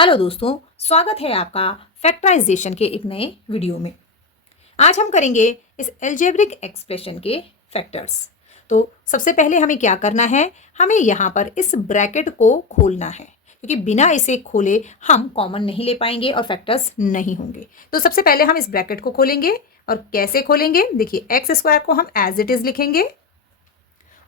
Hello दोस्तों, स्वागत है आपका फैक्टराइजेशन के एक नए वीडियो में। आज हम करेंगे इस अलजेब्रिक एक्सप्रेशन के फैक्टर्स। तो सबसे पहले हमें क्या करना है, हमें यहाँ पर इस ब्रैकेट को खोलना है, क्योंकि बिना इसे खोले हम कॉमन नहीं ले पाएंगे और फैक्टर्स नहीं होंगे। तो सबसे पहले हम इस ब्रैकेट को खोलेंगे। और कैसे खोलेंगे, देखिए एक्स स्क्वायर को हम एज इट इज लिखेंगे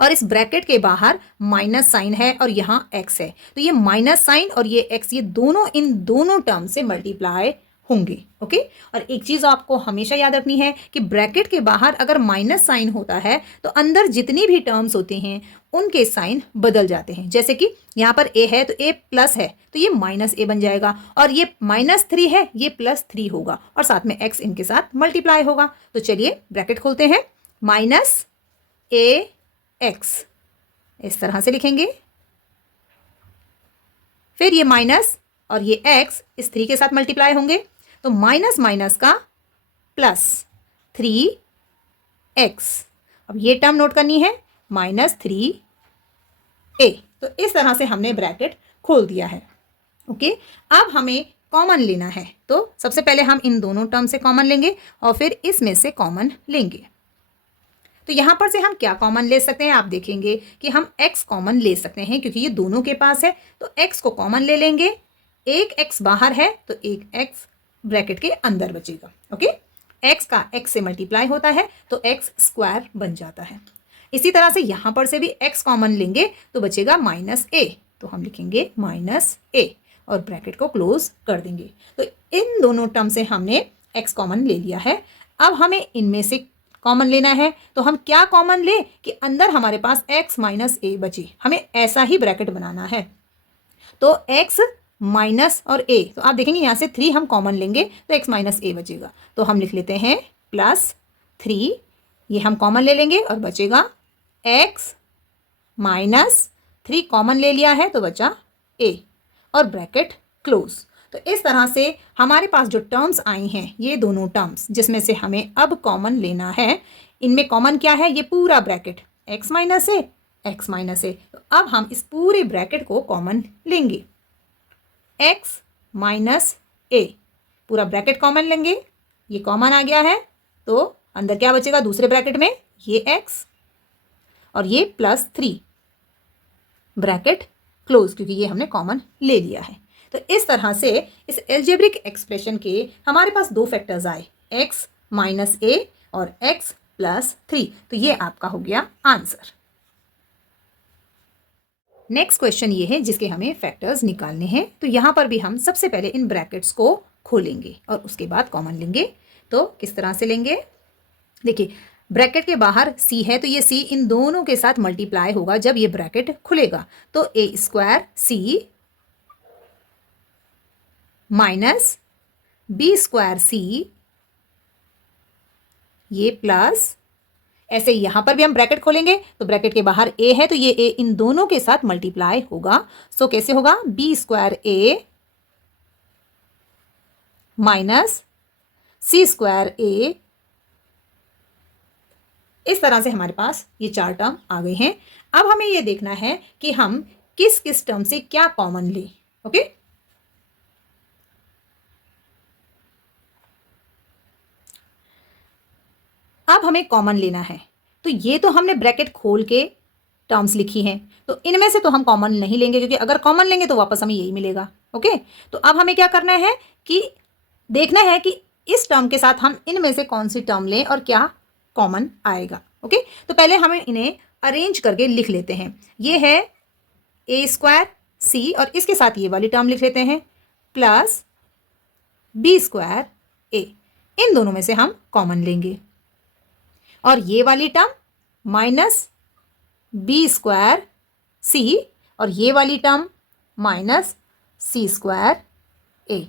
और इस ब्रैकेट के बाहर माइनस साइन है और यहाँ एक्स है, तो ये माइनस साइन और ये एक्स, ये दोनों इन दोनों टर्म से मल्टीप्लाई होंगे। ओके। और एक चीज आपको हमेशा याद रखनी है कि ब्रैकेट के बाहर अगर माइनस साइन होता है तो अंदर जितनी भी टर्म्स होते हैं उनके साइन बदल जाते हैं। जैसे कि यहाँ पर ए है तो ए प्लस है तो ये माइनस ए बन जाएगा, और ये -3 है ये +3 होगा, और साथ में एक्स इनके साथ मल्टीप्लाई होगा। तो चलिए ब्रैकेट खोलते हैं। -ax इस तरह से लिखेंगे, फिर ये माइनस और ये x इस 3 के साथ मल्टीप्लाई होंगे, तो माइनस माइनस का +3x। अब ये टर्म नोट करनी है, -3a। तो इस तरह से हमने ब्रैकेट खोल दिया है। ओके। अब हमें कॉमन लेना है, तो सबसे पहले हम इन दोनों टर्म से कॉमन लेंगे और फिर इसमें से कॉमन लेंगे। तो यहाँ पर से हम क्या कॉमन ले सकते हैं, आप देखेंगे कि हम x कॉमन ले सकते हैं, क्योंकि ये दोनों के पास है तो x को कॉमन ले लेंगे। एक x बाहर है तो एक x ब्रैकेट के अंदर बचेगा। ओके। x का x से मल्टीप्लाई होता है तो x² बन जाता है। इसी तरह से यहाँ पर से भी x कॉमन लेंगे तो बचेगा -a, तो हम लिखेंगे -a और ब्रैकेट को क्लोज कर देंगे। तो इन दोनों टर्म से हमने x कॉमन ले लिया है। अब हमें इनमें से कॉमन लेना है, तो हम क्या कॉमन ले कि अंदर हमारे पास x - a बचे। हमें ऐसा ही ब्रैकेट बनाना है, तो x माइनस और a, तो आप देखेंगे यहाँ से 3 हम कॉमन लेंगे तो x - a बचेगा, तो हम लिख लेते हैं +3, ये हम कॉमन ले लेंगे और बचेगा x -3, कॉमन ले लिया है तो बचा a और ब्रैकेट क्लोज। तो इस तरह से हमारे पास जो टर्म्स आई हैं, ये दोनों टर्म्स जिसमें से हमें अब कॉमन लेना है, इनमें कॉमन क्या है, ये पूरा bracket x - a x - a। तो अब हम इस पूरे ब्रैकेट को कॉमन लेंगे, x - a पूरा ब्रैकेट कॉमन लेंगे। ये कॉमन आ गया है तो अंदर क्या बचेगा दूसरे ब्रैकेट में, ये x और ये +3 ब्रैकेट क्लोज, क्योंकि ये हमने कॉमन ले लिया है। तो इस तरह से इस अलजेब्रिक एक्सप्रेशन के हमारे पास 2 फैक्टर्स आए, x - a और x +3। तो ये आपका हो गया आंसर। नेक्स्ट क्वेश्चन ये है जिसके हमें फैक्टर्स निकालने हैं। तो यहाँ पर भी हम सबसे पहले इन ब्रैकेट्स को खोलेंगे और उसके बाद कॉमन लेंगे। तो किस तरह से लेंगे, देखिए ब्रैकेट के बाहर c है तो ये c इन दोनों के साथ मल्टीप्लाई होगा जब ये ब्रैकेट खुलेगा, तो a² c minus b² c, ये प्लस, ऐसे यहाँ पर भी हम ब्रैकेट खोलेंगे तो ब्रैकेट के बाहर a है तो ये a इन दोनों के साथ मल्टीप्लाई होगा। सो कैसे होगा, b² a minus c² a। इस तरह से हमारे पास ये 4 टर्म आ गए हैं। अब हमें ये देखना है कि हम किस किस टर्म से क्या कॉमन लें। ओके। अब हमें कॉमन लेना है, तो ये तो हमने ब्रैकेट खोल के टर्म्स लिखी हैं, तो इनमें से तो हम कॉमन नहीं लेंगे, क्योंकि अगर कॉमन लेंगे तो वापस हमें यही मिलेगा। ओके। तो अब हमें क्या करना है कि देखना है कि इस टर्म के साथ हम इनमें से कौन सी टर्म लें और क्या कॉमन आएगा। ओके। तो पहले हमें इन्हें अरेंज करके लिख लेते हैं। ये है a² c और इसके साथ ये वाली टर्म लिख लेते हैं प्लस b² a। इन दोनों में से हम कॉमन लेंगे और ये वाली टर्म -b² c और ये वाली टर्म -c² a।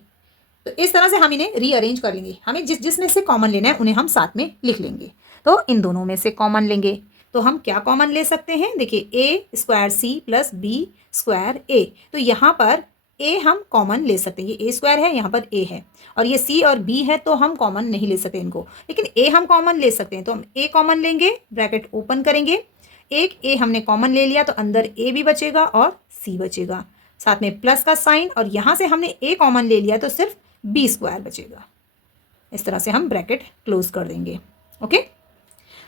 तो इस तरह से हम इन्हें रीअरेंज कर लेंगे। हमें जिसमें से कॉमन लेना है उन्हें हम साथ में लिख लेंगे। तो इन दोनों में से कॉमन लेंगे, तो हम क्या कॉमन ले सकते हैं, देखिए a² c plus b² a। तो यहाँ पर a हम कॉमन ले सकते हैं, ये a² है, यहाँ पर a है, और ये c और b है तो हम कॉमन नहीं ले सकते इनको, लेकिन a हम कॉमन ले सकते हैं। तो हम a कॉमन लेंगे, ब्रैकेट ओपन करेंगे, एक a हमने कॉमन ले लिया तो अंदर a भी बचेगा और c बचेगा। साथ में प्लस का साइन, और यहाँ से हमने ए कॉमन ले लिया तो सिर्फ बी स्क्वायर बचेगा। इस तरह से हम ब्रैकेट क्लोज कर देंगे। ओके,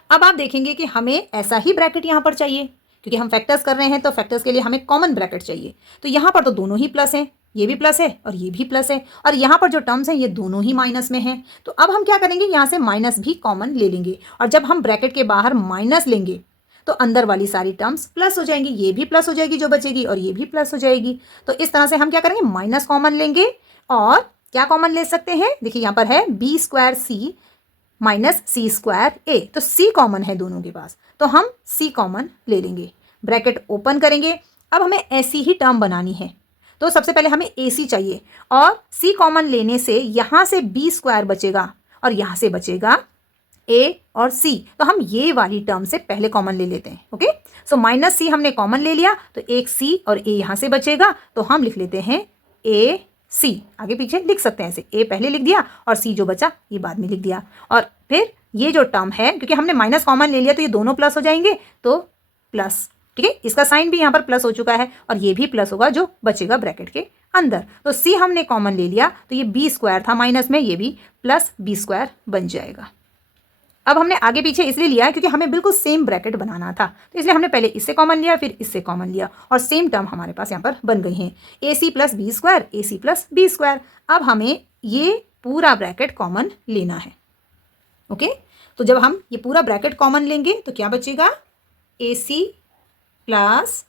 अब आप देखेंगे कि हमें ऐसा ही ब्रैकेट यहाँ पर चाहिए, क्योंकि हम फैक्टर्स कर रहे हैं तो फैक्टर्स के लिए हमें कॉमन ब्रैकेट चाहिए। तो यहाँ पर तो दोनों ही प्लस हैं, ये भी प्लस है और ये भी प्लस है, और यहाँ पर जो टर्म्स हैं ये दोनों ही माइनस में हैं। तो अब हम क्या करेंगे, यहाँ से माइनस भी कॉमन ले लेंगे, और जब हम ब्रैकेट के बाहर माइनस लेंगे तो अंदर वाली सारी टर्म्स प्लस हो जाएंगी, ये भी प्लस हो जाएगी जो बचेगी, और ये भी प्लस हो जाएगी। तो इस तरह से हम क्या करेंगे, माइनस कॉमन लेंगे, और क्या कॉमन ले सकते हैं, देखिए यहाँ पर है बी स्क्वायर सी माइनस सी स्क्वायर ए, तो सी कॉमन है दोनों के पास, तो हम सी कॉमन ले लेंगे, ब्रैकेट ओपन करेंगे। अब हमें ऐसी ही टर्म बनानी है, तो सबसे पहले हमें ए सी चाहिए, और सी कॉमन लेने से यहाँ से बी स्क्वायर बचेगा और यहाँ से बचेगा ए और सी, तो हम ये वाली टर्म से पहले कॉमन ले लेते हैं। ओके, सो माइनस सी हमने कॉमन ले लिया, तो एक सी और ए यहाँ से बचेगा, तो हम लिख लेते हैं ए सी, आगे पीछे लिख सकते हैं ऐसे, ए पहले लिख दिया और सी जो बचा ये बाद में लिख दिया। और फिर ये जो टर्म है, क्योंकि हमने माइनस कॉमन ले लिया तो ये दोनों प्लस हो जाएंगे, तो प्लस, ठीक है, इसका साइन भी यहाँ पर प्लस हो चुका है, और ये भी प्लस होगा जो बचेगा ब्रैकेट के अंदर। तो सी हमने कॉमन ले लिया, तो ये बी स्क्वायर था माइनस में, ये भी प्लस बी स्क्वायर बन जाएगा। अब हमने आगे पीछे इसलिए लिया है क्योंकि हमें बिल्कुल सेम ब्रैकेट बनाना था, तो इसलिए हमने पहले इससे कॉमन लिया फिर इससे कॉमन लिया, और सेम टर्म हमारे पास यहाँ पर बन गई हैं, ए सी प्लस बी स्क्वायर, ए सी प्लस बी स्क्वायर। अब हमें ये पूरा ब्रैकेट कॉमन लेना है। ओके, तो जब हम ये पूरा ब्रैकेट कॉमन लेंगे तो क्या बचेगा, A C plus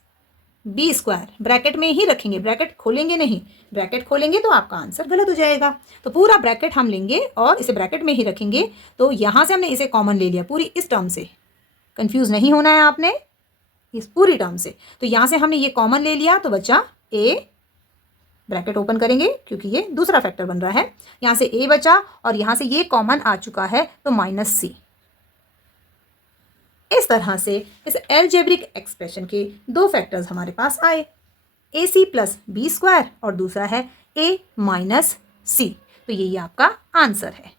B square, bracket में ही रखेंगे, ब्रैकेट खोलेंगे नहीं, ब्रैकेट खोलेंगे तो आपका आंसर गलत हो जाएगा। तो पूरा ब्रैकेट हम लेंगे और इसे ब्रैकेट में ही रखेंगे, तो यहाँ से हमने इसे कॉमन ले लिया पूरी इस टर्म से, कंफ्यूज नहीं होना है आपने इस पूरी टर्म से। तो यहाँ से हमने ये कॉमन ले लिया तो बचा ए, ब्रैकेट ओपन करेंगे क्योंकि ये दूसरा फैक्टर बन रहा है, यहाँ से ए बचा और यहाँ से ये कॉमन आ चुका है तो माइनस सी। इस तरह से इस एलजेब्रिक एक्सप्रेशन के दो फैक्टर्स हमारे पास आए, ए सी प्लस बी स्क्वायर और दूसरा है ए माइनस सी। तो यही आपका आंसर है।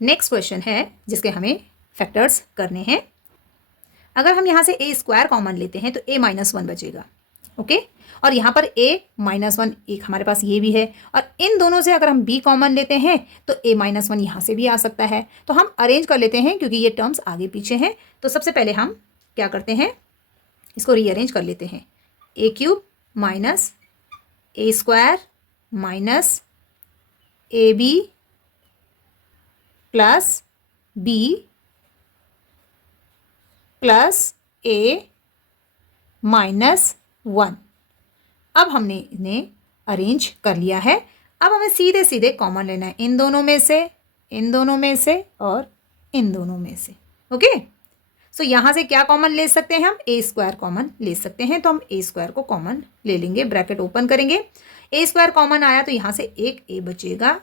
नेक्स्ट क्वेश्चन है जिसके हमें फैक्टर्स करने हैं। अगर हम यहाँ से ए स्क्वायर कॉमन लेते हैं तो ए माइनस वन बचेगा। ओके, और यहाँ पर ए माइनस वन एक हमारे पास ये भी है, और इन दोनों से अगर हम बी कॉमन लेते हैं तो ए माइनस वन यहाँ से भी आ सकता है। तो हम अरेंज कर लेते हैं क्योंकि ये टर्म्स आगे पीछे हैं। तो सबसे पहले हम क्या करते हैं, इसको रीअरेंज कर लेते हैं, A cube minus A square minus A B plus B plus A minus one. अब हमने इन्हें अरेंज कर लिया है। अब हमें सीधे सीधे कॉमन लेना है इन दोनों में से, इन दोनों में से और इन दोनों में से। ओके, सो यहाँ से क्या कॉमन ले सकते हैं हम, ए स्क्वायर कॉमन ले सकते हैं। तो हम ए स्क्वायर को कॉमन ले लेंगे, ब्रैकेट ओपन करेंगे, ए स्क्वायर कॉमन आया तो यहाँ से एक ए बचेगा,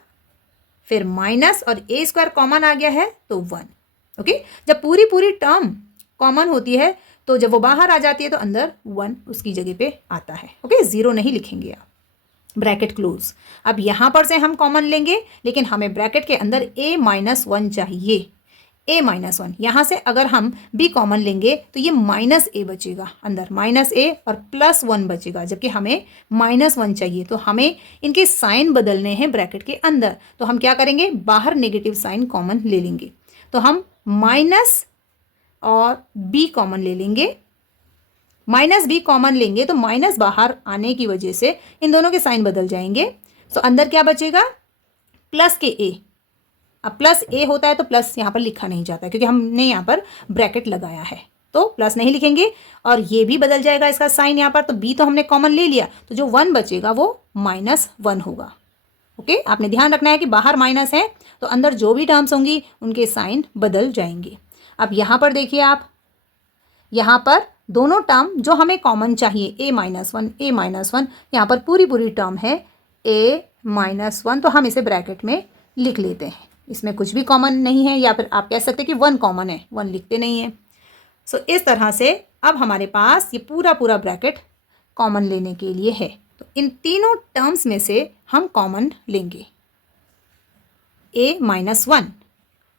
फिर माइनस और ए स्क्वायर कॉमन आ गया है तो वन। ओके, जब पूरी पूरी टर्म कॉमन होती है तो जब वो बाहर आ जाती है तो अंदर वन उसकी जगह पे आता है। ओके, जीरो नहीं लिखेंगे आप, ब्रैकेट क्लोज। अब यहाँ पर से हम कॉमन लेंगे, लेकिन हमें ब्रैकेट के अंदर ए माइनस वन चाहिए, ए माइनस वन। यहाँ से अगर हम बी कॉमन लेंगे तो ये माइनस ए बचेगा अंदर, माइनस ए और प्लस वन बचेगा, जबकि हमें माइनस वन चाहिए। तो हमें इनके साइन बदलने हैं ब्रैकेट के अंदर। तो हम क्या करेंगे, बाहर नेगेटिव साइन कॉमन ले लेंगे। तो हम माइनस और बी कॉमन ले लेंगे, माइनस बी कॉमन लेंगे तो माइनस बाहर आने की वजह से इन दोनों के साइन बदल जाएंगे। तो अंदर क्या बचेगा, प्लस के ए। अब प्लस ए होता है तो प्लस यहाँ पर लिखा नहीं जाता क्योंकि हमने यहाँ पर ब्रैकेट लगाया है, तो प्लस नहीं लिखेंगे। और ये भी बदल जाएगा इसका साइन यहाँ पर, तो बी तो हमने कॉमन ले लिया, तो जो वन बचेगा वो माइनस वन होगा। ओके, आपने ध्यान रखना है कि बाहर माइनस है तो अंदर जो भी टर्म्स होंगी उनके साइन बदल जाएंगे। अब यहाँ पर देखिए आप, यहाँ पर दोनों टर्म जो हमें कॉमन चाहिए, ए माइनस वन, ए माइनस वन, यहाँ पर पूरी पूरी टर्म है ए माइनस वन, तो हम इसे ब्रैकेट में लिख लेते हैं। इसमें कुछ भी कॉमन नहीं है, या फिर आप कह सकते हैं कि वन कॉमन है, वन लिखते नहीं है। सो इस तरह से अब हमारे पास ये पूरा पूरा ब्रैकेट कॉमन लेने के लिए है। तो इन तीनों टर्म्स में से हम कॉमन लेंगे ए माइनस वन।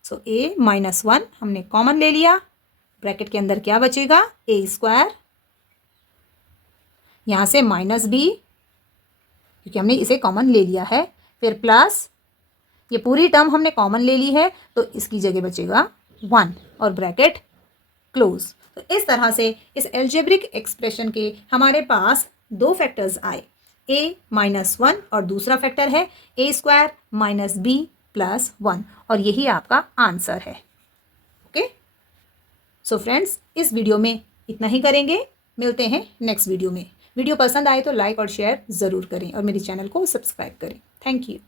सो ए माइनस वन हमने कॉमन ले लिया, ब्रैकेट के अंदर क्या बचेगा, ए स्क्वायर यहाँ से माइनस बी, क्योंकि हमने इसे कॉमन ले लिया है, फिर प्लस, ये पूरी टर्म हमने कॉमन ले ली है तो इसकी जगह बचेगा 1 और ब्रैकेट क्लोज। तो इस तरह से इस एल्जेब्रिक एक्सप्रेशन के हमारे पास दो फैक्टर्स आए, a-1 और दूसरा फैक्टर है a² - b+1, और यही आपका आंसर है। ओके, सो फ्रेंड्स, इस वीडियो में इतना ही करेंगे, मिलते हैं नेक्स्ट वीडियो में। वीडियो पसंद आए तो लाइक और शेयर ज़रूर करें और मेरे चैनल को सब्सक्राइब करें। Thank you.